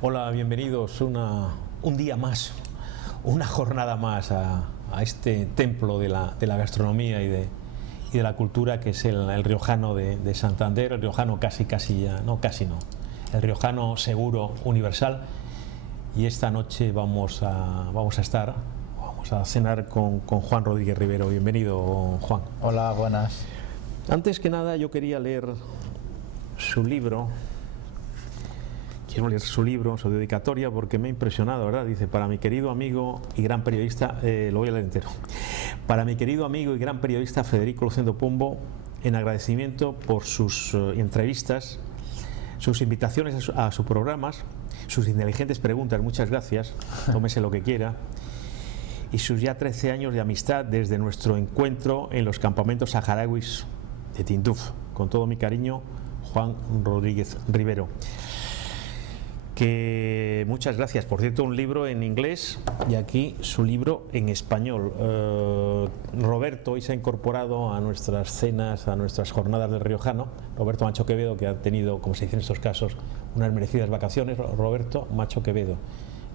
Hola, bienvenidos un día más, una jornada más a este templo de la gastronomía y de la cultura que es el riojano de Santander, el riojano casi ya, no, el riojano seguro universal. Y esta noche vamos a cenar con Juan Rodríguez Rivero. Bienvenido, Juan. Hola, buenas. Antes que nada yo quería leer su libro. Quiero leer su libro, su dedicatoria, porque me ha impresionado, ¿verdad? Dice: para mi querido amigo y gran periodista, lo voy a leer entero. Para mi querido amigo y gran periodista Federico Lucendo Pombo, en agradecimiento por sus entrevistas, sus invitaciones a sus programas, sus inteligentes preguntas, muchas gracias, tómese lo que quiera, y sus ya 13 años de amistad desde nuestro encuentro en los campamentos saharauis de Tinduf. Con todo mi cariño, Juan Rodríguez Rivero. Que muchas gracias. Por cierto, un libro en inglés y aquí su libro en español. Roberto hoy se ha incorporado a nuestras cenas, a nuestras jornadas del riojano. Roberto Macho Quevedo, que ha tenido, como se dice en estos casos, unas merecidas vacaciones. Roberto Macho Quevedo.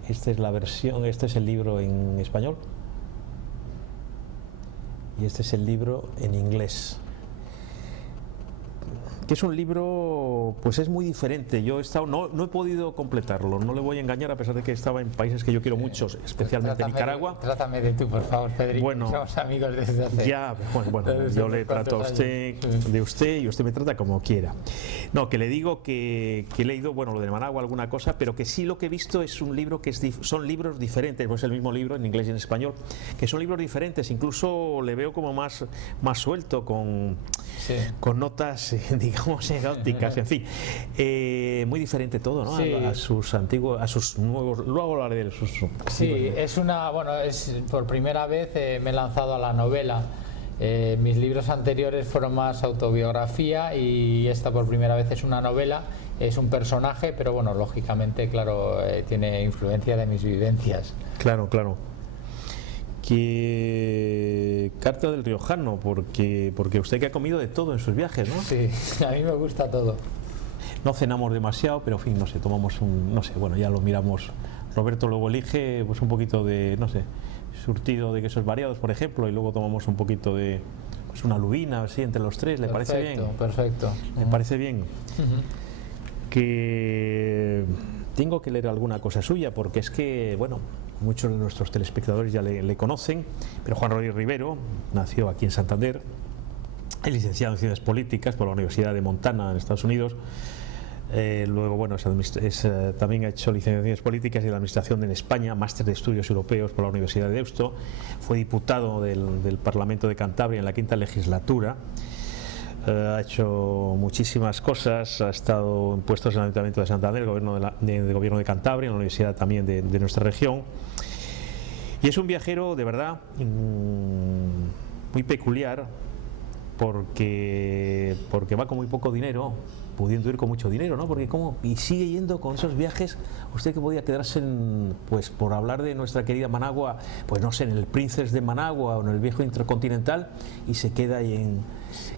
Esta es la versión, este es el libro en español y este es el libro en inglés, que es un libro, pues es muy diferente. Yo he estado, no he podido completarlo, no le voy a engañar, a pesar de que estaba en países que yo quiero mucho, especialmente Nicaragua. Trátame de tú, por favor, Federico. Bueno, somos amigos desde hace... Ya, bueno, yo le trato a usted de usted y usted me trata como quiera. No, que le digo que he leído, bueno, lo de Managua, alguna cosa, pero que sí lo que he visto es un libro que son libros diferentes, pues el mismo libro en inglés y en español, que son libros diferentes, incluso le veo como más suelto, con notas, digamos, eróticas, en fin, muy diferente todo, ¿no? Sí. A sus antiguos, a sus nuevos, luego hablaré de sus. Sí, es por primera vez me he lanzado a la novela. Mis libros anteriores fueron más autobiografía y esta por primera vez es una novela. Es un personaje, pero bueno, lógicamente, claro, tiene influencia de mis vivencias. Claro. Que carta del riojano, porque usted que ha comido de todo en sus viajes, ¿no? Sí, a mí me gusta todo. No cenamos demasiado, pero en fin, no sé, tomamos bueno, ya lo miramos. Roberto luego elige pues un poquito de, surtido de quesos variados, por ejemplo, y luego tomamos un poquito de una lubina, así, entre los tres. ¿Le parece bien? Perfecto. ¿Le parece bien? Que tengo que leer alguna cosa suya, porque es que, bueno, muchos de nuestros telespectadores ya le conocen, pero Juan Rodríguez Rivero nació aquí en Santander, es licenciado en Ciencias Políticas por la Universidad de Montana en Estados Unidos. Luego, bueno, también ha hecho licenciatura en Ciencias Políticas y la Administración en España, máster de Estudios Europeos por la Universidad de Deusto. Fue diputado del Parlamento de Cantabria en la quinta legislatura. Ha hecho muchísimas cosas, ha estado en puestos en el Ayuntamiento de Santander, el gobierno de Cantabria, en la universidad también de nuestra región, y es un viajero de verdad muy peculiar, porque va con muy poco dinero, pudiendo ir con mucho dinero, ¿no? Y sigue yendo con esos viajes. Usted que podía quedarse pues por hablar de nuestra querida Managua, pues no sé, en el Princess de Managua o en el viejo Intercontinental, y se queda ahí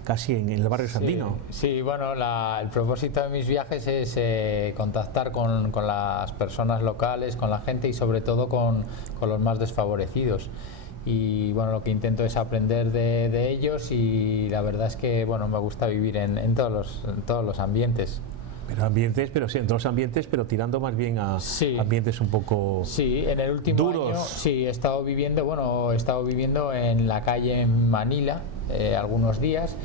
casi en el barrio Sandino. Sí, bueno, el propósito de mis viajes es contactar con las personas locales, con la gente y sobre todo con los más desfavorecidos. Y bueno, lo que intento es aprender de ellos, y la verdad es que bueno, me gusta vivir en todos los ambientes. Pero sí, en todos los ambientes, pero tirando más bien a ambientes un poco en el último duros. año he estado viviendo en la calle en Manila algunos días.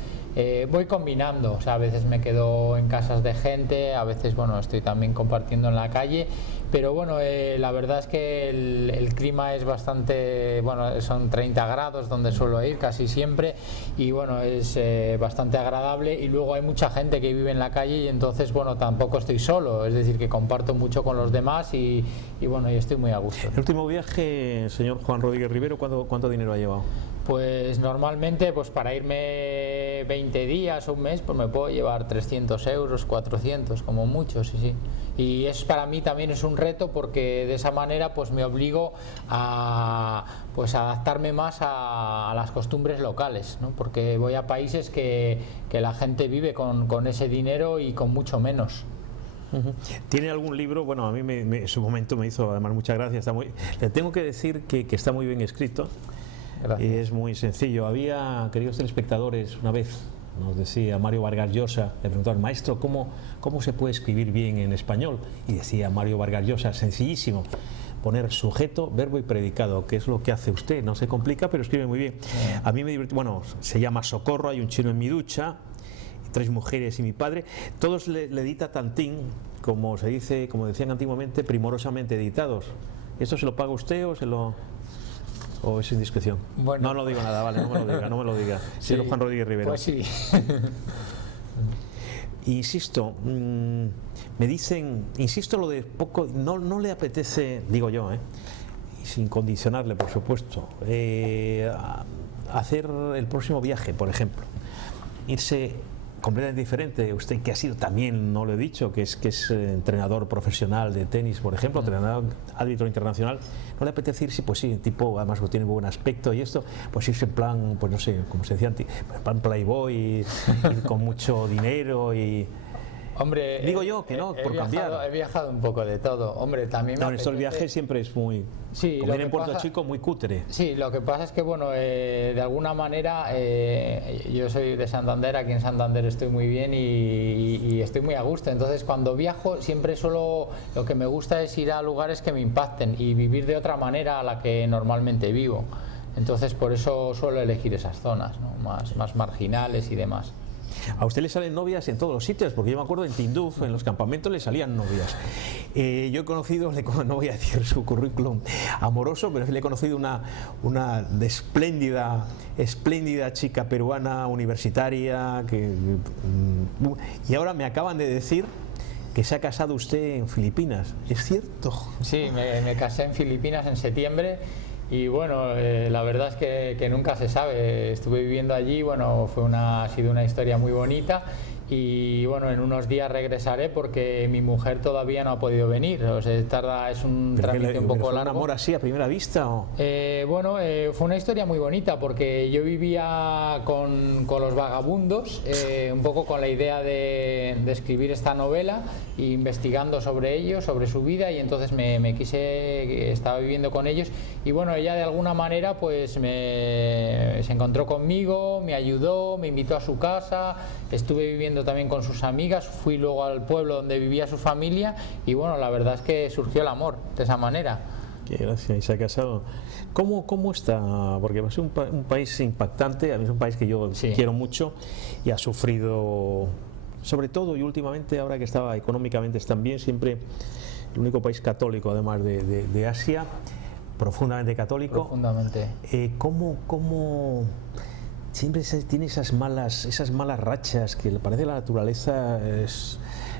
Voy combinando, o sea, a veces me quedo en casas de gente, a veces estoy también compartiendo en la calle, pero bueno, la verdad es que el clima es bastante, son 30 grados donde suelo ir casi siempre, y bueno, es bastante agradable, y luego hay mucha gente que vive en la calle, y entonces tampoco estoy solo, es decir, que comparto mucho con los demás, y estoy muy a gusto. El último viaje, señor Juan Rodríguez Rivero, ¿cuánto dinero ha llevado? Pues normalmente, para irme 20 días o un mes, pues me puedo llevar 300 euros, 400 como mucho, sí. Y eso para mí también es un reto, porque de esa manera pues me obligo a adaptarme más a las costumbres locales, ¿no? Porque voy a países que la gente vive con ese dinero y con mucho menos. Ujú. ¿Tiene algún libro? Bueno, a mí en su momento me hizo además mucha gracia. Le tengo que decir que está muy bien escrito. Gracias. Y es muy sencillo. Había, queridos telespectadores, una vez nos decía Mario Vargas Llosa, le preguntaron, maestro, ¿cómo se puede escribir bien en español? Y decía Mario Vargas Llosa, sencillísimo, poner sujeto, verbo y predicado, que es lo que hace usted. No se complica, pero escribe muy bien. A mí me divierte, bueno, se llama Socorro, hay un chino en mi ducha, 3 mujeres y mi padre. Todos le edita Tantín, como se dice, como decían antiguamente, primorosamente editados. ¿Esto se lo paga usted o es indiscreción? Bueno. No digo nada, vale, no me lo diga. Sí, Señor Juan Rodríguez Rivero. Pues sí. Insisto, me dicen, insisto lo de poco, no le apetece, digo yo, y sin condicionarle, por supuesto, hacer el próximo viaje, por ejemplo, irse completamente diferente. Usted, que ha sido también, no lo he dicho, que es entrenador profesional de tenis, por ejemplo, entrenador, árbitro internacional, ¿no le apetece irse? Pues sí, tipo, además que tiene buen aspecto y esto, pues irse en plan, pues no sé, como se decía antes, en plan playboy, ir con mucho dinero y... Hombre, digo yo que no, por cambiar. He viajado un poco de todo. Hombre, también me No, en estos viajes siempre es muy... Sí, como viene en Puerto Chico, muy cutre. Sí, lo que pasa es que, bueno, de alguna manera yo soy de Santander, aquí en Santander estoy muy bien y estoy muy a gusto. Entonces, cuando viajo, siempre lo que me gusta es ir a lugares que me impacten y vivir de otra manera a la que normalmente vivo. Entonces, por eso suelo elegir esas zonas, ¿no? más marginales y demás. A usted le salen novias en todos los sitios, porque yo me acuerdo en Tinduf, en los campamentos le salían novias. Yo he conocido, no voy a decir su currículum amoroso, pero le he conocido una espléndida chica peruana universitaria y ahora me acaban de decir que se ha casado usted en Filipinas. ¿Es cierto? Sí, me casé en Filipinas en septiembre. Y bueno, la verdad es que nunca se sabe. Estuve viviendo allí, bueno, ha sido una historia muy bonita. Y bueno, en unos días regresaré porque mi mujer todavía no ha podido venir. O sea, es un trámite un poco largo. ¿Fue un amor así a primera vista? ¿O? Bueno, fue una historia muy bonita porque yo vivía con los vagabundos, un poco con la idea de escribir esta novela, investigando sobre ellos, sobre su vida, y entonces estaba viviendo con ellos. Y bueno, ella de alguna manera pues se encontró conmigo, me ayudó, me invitó a su casa, estuve viviendo también con sus amigas, fui luego al pueblo donde vivía su familia y bueno, la verdad es que surgió el amor de esa manera. Qué gracia, y se ha casado. ¿Cómo está? Porque va a ser un país impactante, a mí es un país que yo quiero mucho y ha sufrido, sobre todo y últimamente, ahora que estaba económicamente están bien, siempre el único país católico además de Asia, profundamente católico. Profundamente. ¿Cómo siempre tiene esas malas rachas que le parece la naturaleza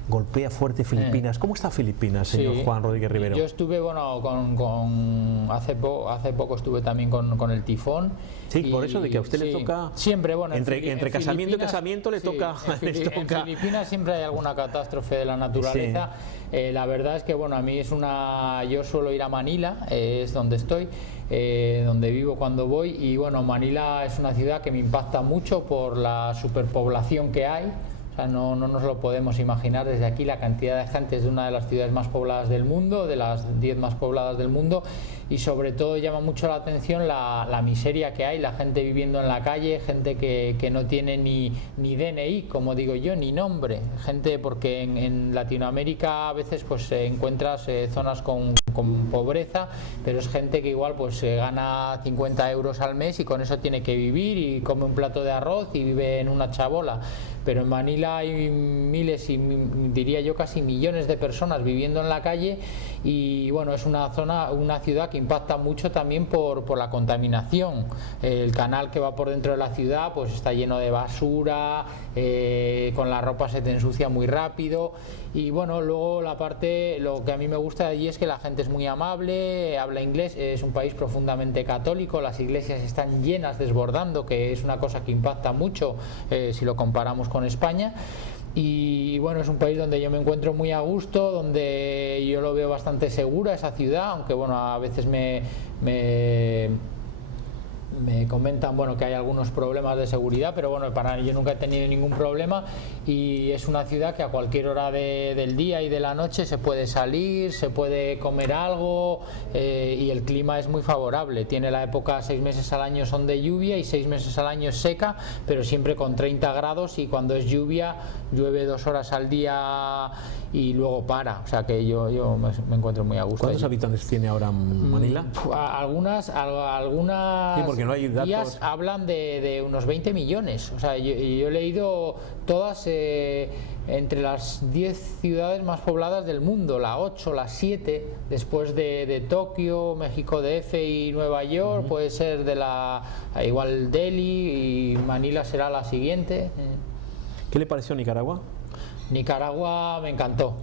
golpea fuerte Filipinas? ¿Cómo está Filipinas, señor Juan Rodríguez Rivero? Yo estuve, bueno, hace poco estuve también con el tifón. Sí, por eso de que a usted le toca siempre, bueno, entre casamiento y casamiento le toca. En Filipinas siempre hay alguna catástrofe de la naturaleza. Sí. La verdad es que, bueno, a mí yo suelo ir a Manila, es donde estoy, donde vivo cuando voy, y bueno, Manila es una ciudad que me impacta mucho por la superpoblación que hay. O sea, no nos lo podemos imaginar desde aquí. La cantidad de gente es de una de las ciudades más pobladas del mundo, de las 10 más pobladas del mundo, y sobre todo llama mucho la atención la miseria que hay, la gente viviendo en la calle, gente que no tiene ni DNI, como digo yo, ni nombre, gente, porque en Latinoamérica a veces pues encuentras zonas con pobreza, pero es gente que igual pues gana 50 euros al mes y con eso tiene que vivir y come un plato de arroz y vive en una chabola. Pero en Manila hay miles y diría yo casi millones de personas viviendo en la calle y bueno, es una ciudad que impacta mucho también por la contaminación. El canal que va por dentro de la ciudad pues está lleno de basura, con la ropa se te ensucia muy rápido. Y bueno, luego lo que a mí me gusta de allí es que la gente es muy amable, habla inglés, es un país profundamente católico, las iglesias están llenas, desbordando, que es una cosa que impacta mucho si lo comparamos con España. Y bueno, es un país donde yo me encuentro muy a gusto, donde yo lo veo bastante segura esa ciudad, aunque bueno, a veces me me comentan bueno que hay algunos problemas de seguridad, pero bueno, yo nunca he tenido ningún problema, y es una ciudad que a cualquier hora del día y de la noche se puede salir, se puede comer algo, y el clima es muy favorable. Tiene la época, 6 meses al año son de lluvia y 6 meses al año es seca, pero siempre con 30 grados, y cuando es lluvia llueve 2 horas al día y luego para, o sea que yo me encuentro muy a gusto. ¿Cuántos habitantes tiene ahora Manila? Algunas Sí, porque no hay datos. guías hablan de unos 20 millones. O sea, yo he leído todas entre las 10 ciudades más pobladas del mundo, la 8, la 7, después de Tokio, México DF y Nueva York, puede ser igual Delhi, y Manila será la siguiente. ¿Qué le pareció Nicaragua? Nicaragua me encantó.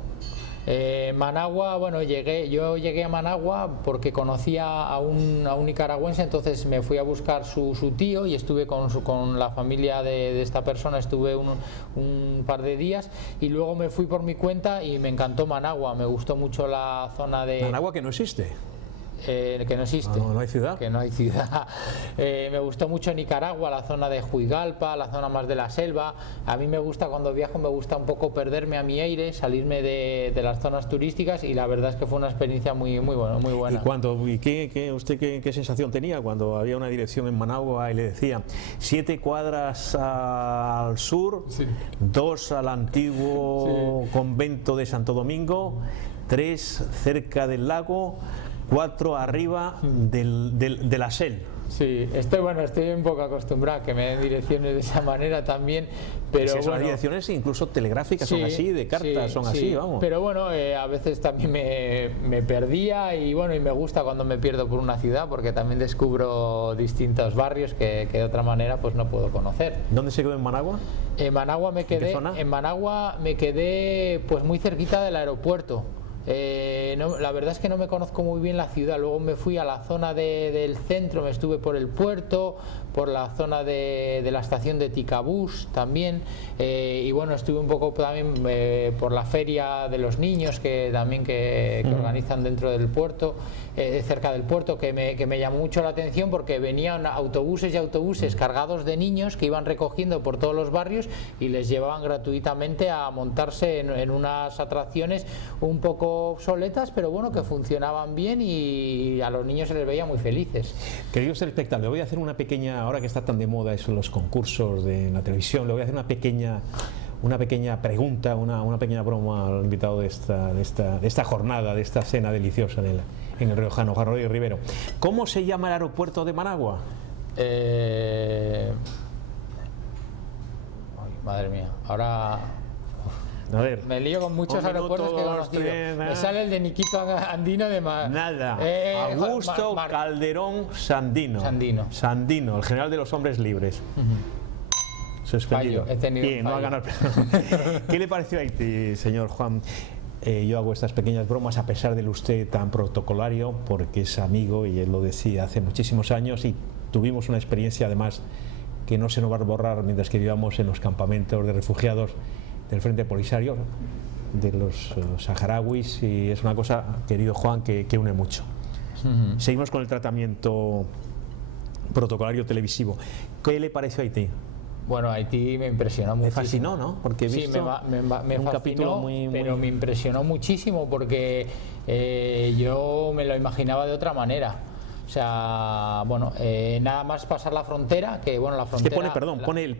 Managua, bueno, yo llegué a Managua porque conocía a un nicaragüense, entonces me fui a buscar su tío y estuve con la familia de esta persona, estuve un par de días, y luego me fui por mi cuenta y me encantó Managua, me gustó mucho la zona de... Managua, que no existe. Que no existe. No hay ciudad. Que no hay ciudad. Me gustó mucho Nicaragua, la zona de Juigalpa, la zona más de la selva. A mí me gusta, cuando viajo, me gusta un poco perderme a mi aire, salirme de las zonas turísticas, y la verdad es que fue una experiencia muy buena, muy buena. ¿Y qué sensación tenía cuando había una dirección en Managua y le decía 7 cuadras al sur, sí, 2 al antiguo convento de Santo Domingo, 3 cerca del lago, 4 arriba de la SEL? Sí, estoy un poco acostumbrado a que me den direcciones de esa manera también, pero bueno, las direcciones incluso telegráficas son así, de cartas son así, vamos. Pero bueno, a veces también me perdía, y bueno, y me gusta cuando me pierdo por una ciudad, porque también descubro distintos barrios que de otra manera pues no puedo conocer. ¿Dónde se quedó en Managua? En Managua me quedé pues muy cerquita del aeropuerto. La verdad es que no me conozco muy bien la ciudad. Luego me fui a la zona del centro, me estuve por el puerto, por la zona de la estación de Ticabús también, y bueno, estuve un poco también por la feria de los niños que organizan dentro del puerto, cerca del puerto, que me llamó mucho la atención, porque venían autobuses y autobuses cargados de niños que iban recogiendo por todos los barrios y les llevaban gratuitamente a montarse en unas atracciones un poco obsoletas, pero bueno, que funcionaban bien, y a los niños se les veía muy felices. Queridos telespectadores, le voy a hacer una pequeña, ahora que está tan de moda eso, los concursos de la televisión, le voy a hacer una pequeña pregunta, una pequeña broma al invitado de esta jornada, de esta cena deliciosa en el Riojano, Juan Rodríguez Rivero. ¿Cómo se llama el aeropuerto de Managua? Ay, madre mía, ahora... A ver, me lío con muchos aeropuertos que he conocido. Me sale el de Niquito Andino de Nada. Augusto Calderón Sandino. Sandino, el general de los hombres libres. Suspendido. Bien, no ha ganado. ¿Qué le pareció a Haití, señor Juan? Yo hago estas pequeñas bromas a pesar del usted tan protocolario, porque es amigo, y él lo decía hace muchísimos años, y tuvimos una experiencia además que no se nos va a borrar mientras que vivamos en los campamentos de refugiados del Frente Polisario, de los saharauis, y es una cosa, querido Juan, que une mucho. Seguimos con el tratamiento protocolario televisivo. ¿Qué le pareció a Haití? Bueno, Haití me impresionó muchísimo. Me fascinó, ¿no? Porque he visto me fascinó, capítulo pero me impresionó muchísimo, porque yo me lo imaginaba de otra manera. O sea, bueno, nada más pasar la frontera, que bueno, la frontera... Es que pone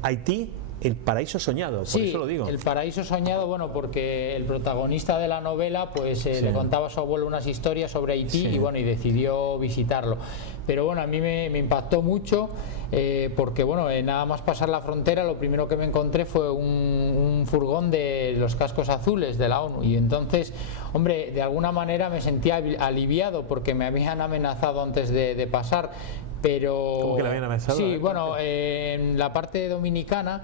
Haití, el paraíso soñado, por eso lo digo. El paraíso soñado, bueno, porque el protagonista de la novela pues le contaba a su abuelo unas historias sobre Haití, y bueno, y decidió visitarlo. Pero bueno, a mí me impactó mucho, porque bueno, nada más pasar la frontera, lo primero que me encontré fue un furgón de los cascos azules de la ONU, y entonces, hombre, de alguna manera me sentía aliviado, porque me habían amenazado antes de pasar. Pero ¿cómo que la habían amenazado? Sí, bueno, en la parte dominicana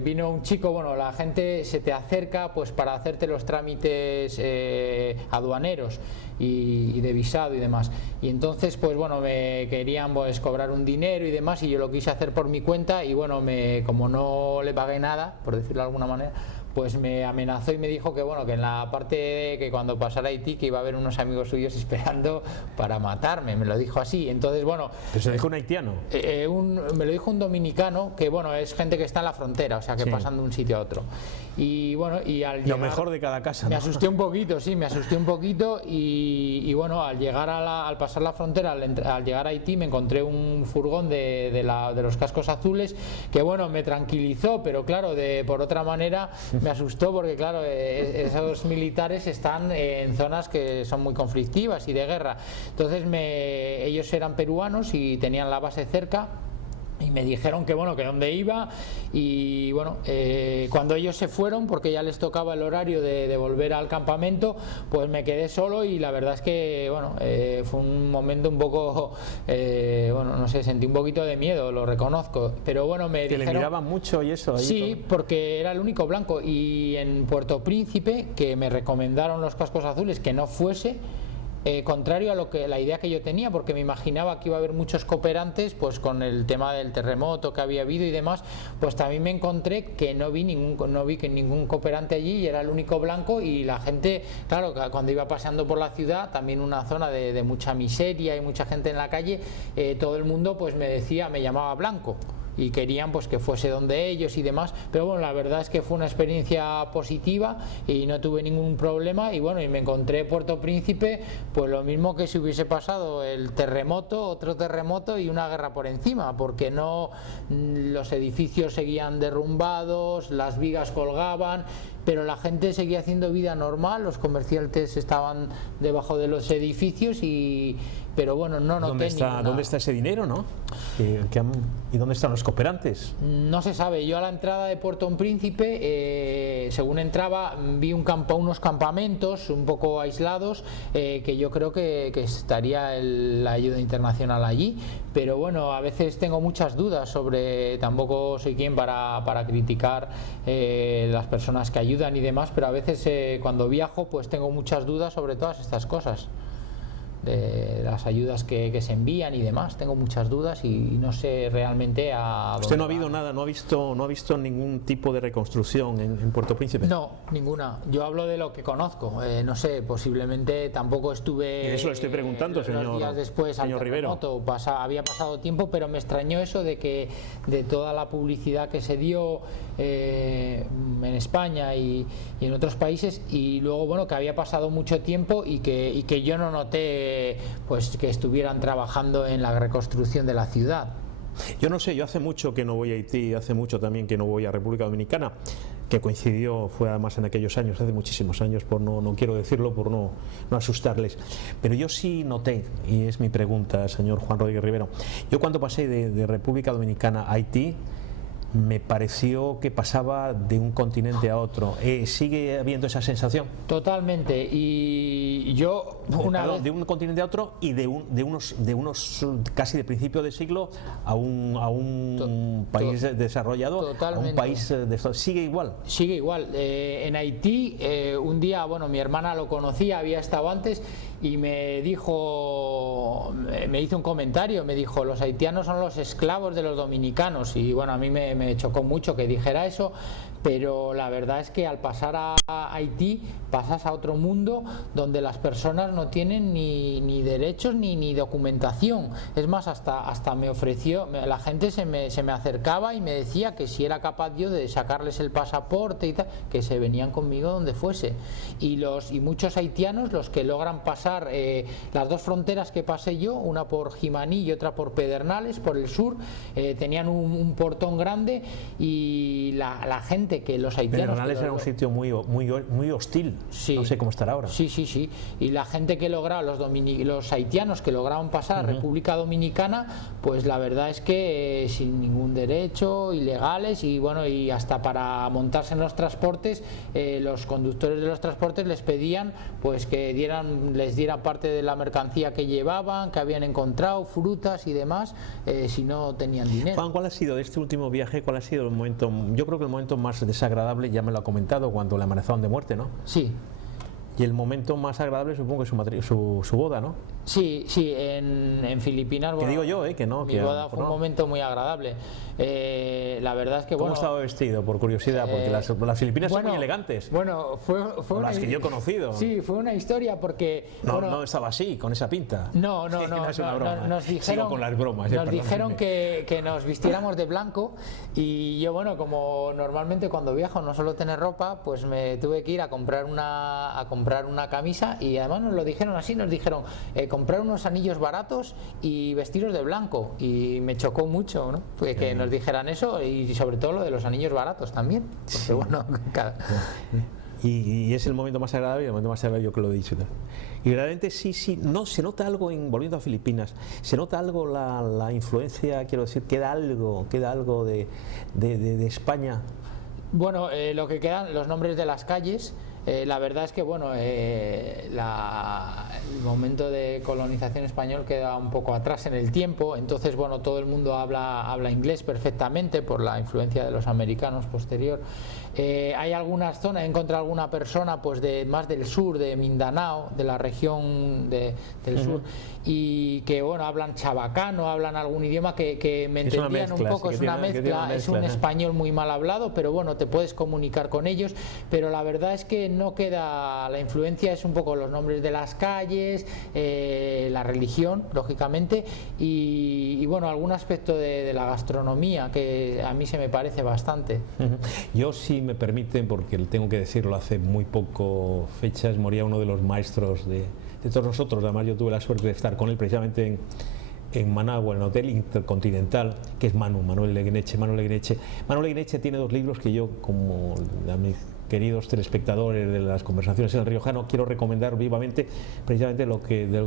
vino un chico, bueno, la gente se te acerca pues para hacerte los trámites aduaneros y de visado y demás, y entonces pues bueno, me querían pues cobrar un dinero y demás, y yo lo quise hacer por mi cuenta, y bueno, como no le pagué nada, por decirlo de alguna manera, pues me amenazó y me dijo que bueno, que en la parte que cuando pasara a Haití que iba a haber unos amigos suyos esperando para matarme, me lo dijo así. Entonces bueno, ¿pero se lo dijo un haitiano? Me lo dijo un dominicano, que bueno, es gente que está en la frontera, o sea que Sí. pasan de un sitio a otro. Y bueno, y al Lo llegar, mejor de cada casa, me ¿no? asusté un poquito, sí, me asusté un poquito y bueno, al llegar al pasar la frontera, al llegar a Haití, me encontré un furgón de los cascos azules que bueno, me tranquilizó, pero claro, por otra manera me asustó porque claro, esos militares están en zonas que son muy conflictivas y de guerra. Entonces ellos eran peruanos y tenían la base cerca. Y me dijeron que bueno, que dónde iba y bueno, cuando ellos se fueron, porque ya les tocaba el horario de volver al campamento, pues me quedé solo y la verdad es que bueno, fue un momento un poco, bueno, no sé, sentí un poquito de miedo, lo reconozco, pero bueno, me Que dijeron... le miraban mucho y eso. Ahí Sí, todo. porque era el único blanco y en Puerto Príncipe, que me recomendaron los cascos azules que no fuese... contrario a la idea que yo tenía, porque me imaginaba que iba a haber muchos cooperantes, pues con el tema del terremoto que había habido y demás, pues también me encontré que no vi que ningún cooperante allí y era el único blanco y la gente, claro, cuando iba paseando por la ciudad, también una zona de mucha miseria y mucha gente en la calle, todo el mundo pues me llamaba blanco. Y querían pues que fuese donde ellos y demás, pero bueno, la verdad es que fue una experiencia positiva y no tuve ningún problema y bueno, y me encontré Puerto Príncipe pues lo mismo que si hubiese pasado el terremoto, otro terremoto y una guerra por encima, porque no, los edificios seguían derrumbados, las vigas colgaban, pero la gente seguía haciendo vida normal, los comerciantes estaban debajo de los edificios pero bueno, no noté ¿Dónde está ese dinero, no? ¿Y dónde están los cooperantes? No se sabe. Yo a la entrada de Puerto Príncipe, según entraba, vi unos campamentos un poco aislados, que yo creo que estaría la ayuda internacional allí, pero bueno, a veces tengo muchas dudas sobre, tampoco soy quien para criticar las personas que ayudan y demás, pero a veces cuando viajo pues tengo muchas dudas sobre todas estas cosas, de las ayudas que se envían y demás. Tengo muchas dudas y no sé realmente a ¿Usted no ha habido nada, no ha visto ningún tipo de reconstrucción en Puerto Príncipe? No, ninguna. Yo hablo de lo que conozco. No sé, posiblemente tampoco estuve. Y eso le estoy preguntando, los días después al Rivero. terremoto. Había pasado tiempo, pero me extrañó eso de toda la publicidad que se dio en España y en otros países, y luego bueno, que había pasado mucho tiempo y que yo no noté pues que estuvieran trabajando en la reconstrucción de la ciudad. Yo no sé, yo hace mucho que no voy a Haití, hace mucho también que no voy a República Dominicana, que coincidió, fue además en aquellos años, hace muchísimos años, no quiero decirlo por no asustarles, pero yo sí noté, y es mi pregunta, señor Juan Rodríguez Rivero, yo cuando pasé de República Dominicana a Haití, me pareció que pasaba de un continente a otro. ¿Sigue habiendo esa sensación? Totalmente. Y yo de un continente a otro y de unos casi de principio de siglo a un país desarrollado, totalmente. A un país sigue igual. Sigue igual. En Haití, un día, bueno, mi hermana lo conocía, había estado antes y me hizo un comentario, me dijo: los haitianos son los esclavos de los dominicanos. Y bueno, a mí me chocó mucho que dijera eso, pero la verdad es que al pasar a Haití pasas a otro mundo donde las personas no tienen ni derechos ni documentación. Es más, hasta me ofreció, la gente se me acercaba y me decía que si era capaz yo de sacarles el pasaporte y tal, que se venían conmigo donde fuese. Y muchos haitianos, los que logran pasar las dos fronteras que pasé yo, una por Jimaní y otra por Pedernales, por el sur, tenían un portón grande, y la gente que los haitianos... Pedernales era un sitio muy hostil, sí, no sé cómo estará ahora. Sí, y la gente que lograba, los haitianos que lograban pasar a República Dominicana, pues la verdad es que sin ningún derecho, ilegales, y bueno, y hasta para montarse en los transportes, los conductores de los transportes les pedían pues que les diera parte de la mercancía que llevaban, que habían encontrado, frutas y demás, si no tenían dinero. Juan, ¿cuál ha sido de este último viaje, cuál ha sido el momento, yo creo que el momento más desagradable, ya me lo ha comentado, cuando le amenazaron de muerte, ¿no? Sí. Y el momento más agradable supongo que su boda, ¿no? Sí, sí, en Filipinas. Que digo yo, que no. Mi boda fue un momento muy agradable. La verdad es que ¿Cómo estaba vestido, por curiosidad? Porque las filipinas son muy elegantes. Bueno, fue las que yo he conocido. Sí, fue una historia porque... No estaba así, con esa pinta. No, es una broma. Nos dijeron, sigo con las bromas. Nos dijeron que nos vistiéramos de blanco y yo, bueno, como normalmente cuando viajo no suelo tener ropa, pues me tuve que ir a comprar una camisa y además nos lo dijeron así, nos dijeron comprar unos anillos baratos y vestiros de blanco, y me chocó mucho, ¿no? Pues que nos dijeran eso, y sobre todo lo de los anillos baratos también, porque sí. bueno, y es el momento más agradable, el momento más agradable yo que lo he dicho. Y realmente sí, no, se nota algo, volviendo a Filipinas, se nota algo la influencia, quiero decir, queda algo de España. Bueno, lo que quedan, los nombres de las calles. La verdad es que bueno, el momento de colonización español queda un poco atrás en el tiempo, entonces bueno, todo el mundo habla inglés perfectamente por la influencia de los americanos posterior. Hay algunas zonas, he encontrado alguna persona pues más del sur, de Mindanao, de la región del sur, y que bueno, hablan chabacano, hablan algún idioma que me entendían un poco, es una mezcla, es un español muy mal hablado, pero bueno, te puedes comunicar con ellos, pero la verdad es que no queda, la influencia es un poco los nombres de las calles, la religión, lógicamente, y bueno, algún aspecto de la gastronomía que a mí se me parece bastante. Yo, si me permiten, porque tengo que decirlo, hace muy poco fechas moría uno de los maestros de todos nosotros. Además yo tuve la suerte de estar con él precisamente en Managua, en el Hotel Intercontinental, que es Manuel Leguineche. Manuel Leguineche tiene dos libros que yo, como a mis queridos telespectadores de las conversaciones en el Riojano, quiero recomendar vivamente precisamente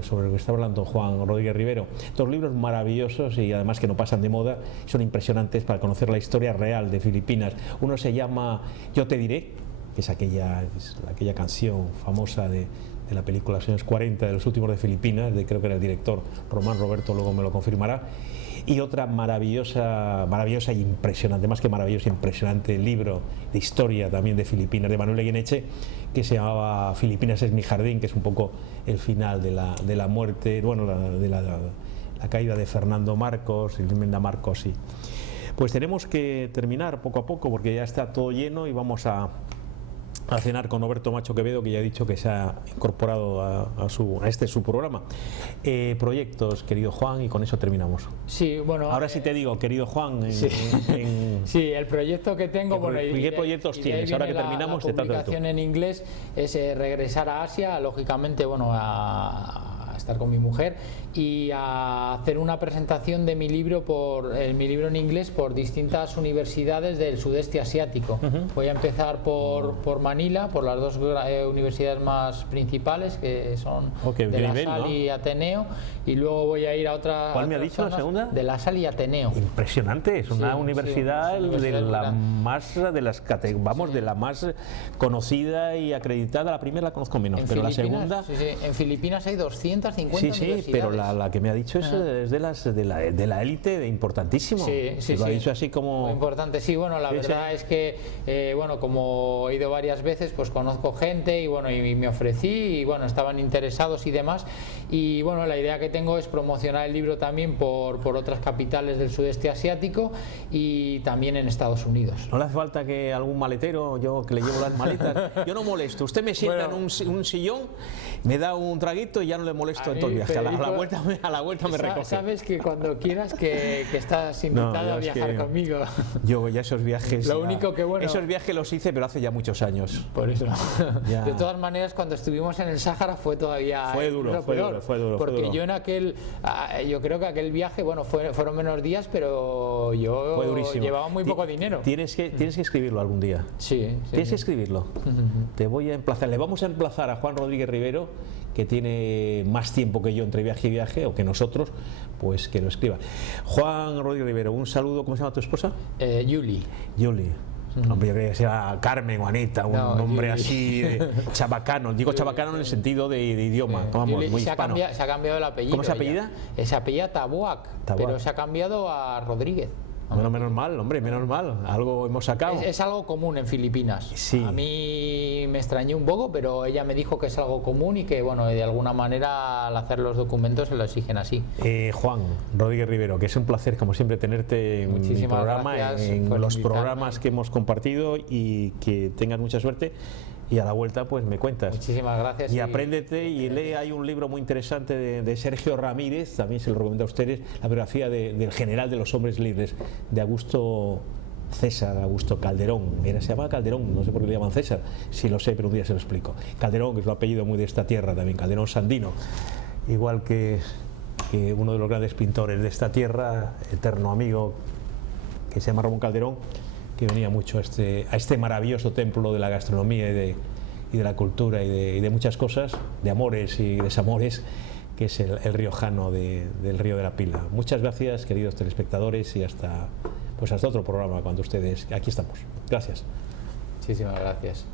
sobre lo que está hablando Juan Rodríguez Rivero. Dos libros maravillosos y además que no pasan de moda, son impresionantes para conocer la historia real de Filipinas. Uno se llama Yo te diré, que es aquella canción famosa de la película Los años 40 de los últimos de Filipinas, creo que era el director Román Roberto, luego me lo confirmará. Y otra maravillosa y impresionante, más que maravillosa, impresionante libro de historia también de Filipinas, de Manuel Leguineche, que se llamaba Filipinas es mi jardín, que es un poco el final de la muerte, bueno, de la caída de Fernando Marcos, Imelda Marcos. Pues tenemos que terminar poco a poco porque ya está todo lleno y vamos a cenar con Roberto Macho Quevedo, que ya he dicho que se ha incorporado a este su programa. Proyectos, querido Juan, y con eso terminamos. Sí, bueno. Ahora sí te digo, querido Juan. Sí, el proyecto que tengo. ¿Qué proyectos tienes? Ahora que terminamos, la publicación en inglés es regresar a Asia, lógicamente, bueno, a estar con mi mujer y a hacer una presentación de mi libro en inglés por distintas universidades del sudeste asiático. Voy a empezar por Manila, por las dos universidades más principales, que son de La Salle y Ateneo, y luego voy a ir a otra. ¿Cuál me ha dicho la segunda? De La Salle y Ateneo. Impresionante, es una universidad de la más conocida y acreditada. La primera la conozco menos, pero la segunda. Sí, en Filipinas hay 250 universidades. Pero la que me ha dicho es de la élite, importantísimo. Sí, lo ha dicho así como muy importante. Sí, bueno, la verdad es que bueno, como he ido varias veces, pues conozco gente y bueno, y me ofrecí y bueno, estaban interesados y demás. Y bueno, la idea que tengo es promocionar el libro también por otras capitales del sudeste asiático y también en Estados Unidos. No le hace falta que algún maletero, yo que le llevo las maletas, yo no molesto. Usted me sienta en un sillón, me da un traguito y ya no le molesto en todo el viaje. A la vuelta me recoge. Sabes que cuando quieras que estás invitado a viajar conmigo. Yo ya esos viajes. Lo único que bueno. Esos viajes los hice, pero hace ya muchos años. Por eso. De todas maneras, cuando estuvimos en el Sáhara fue todavía. Fue duro. Porque yo yo creo que aquel viaje, bueno, fueron menos días, pero yo llevaba muy poco dinero. Tienes que escribirlo algún día. Sí. Tienes que escribirlo. Te voy a emplazar. Le vamos a emplazar a Juan Rodríguez Rivero, que tiene más tiempo que yo entre viaje y viaje, o que nosotros, pues que lo escriba. Juan Rodríguez Rivero, un saludo. ¿Cómo se llama tu esposa? Yuli. Hombre, yo creía que sea Carmen o Anita, un nombre así chabacano. Digo chabacano en el sentido de idioma, vamos, muy hispano. Se ha cambiado el apellido. ¿Cómo se apellida? Se apellida Taboac, pero se ha cambiado a Rodríguez. Bueno, menos mal, hombre, menos mal. Algo hemos sacado. Es algo común en Filipinas. Sí. A mí me extrañé un poco, pero ella me dijo que es algo común y que, bueno, de alguna manera al hacer los documentos se lo exigen así. Juan Rodríguez Rivero, que es un placer, como siempre, tenerte en mi programa, en los programas que hemos compartido, y que tengas mucha suerte. Y a la vuelta pues me cuentas. Muchísimas gracias. Y apréndete y lee, hay un libro muy interesante de Sergio Ramírez, también se lo recomiendo a ustedes, la biografía del general de los hombres libres, de Augusto César, Augusto Calderón, se llama Calderón, no sé por qué le llaman César, sí lo sé, pero un día se lo explico. Calderón, que es un apellido muy de esta tierra también, Calderón Sandino, igual que uno de los grandes pintores de esta tierra, eterno amigo, que se llama Ramón Calderón, que venía mucho a este maravilloso templo de la gastronomía y de la cultura y de muchas cosas, de amores y desamores, que es el riojano del Río de la Pila. Muchas gracias, queridos telespectadores, y hasta otro programa cuando ustedes... Aquí estamos. Gracias. Muchísimas gracias.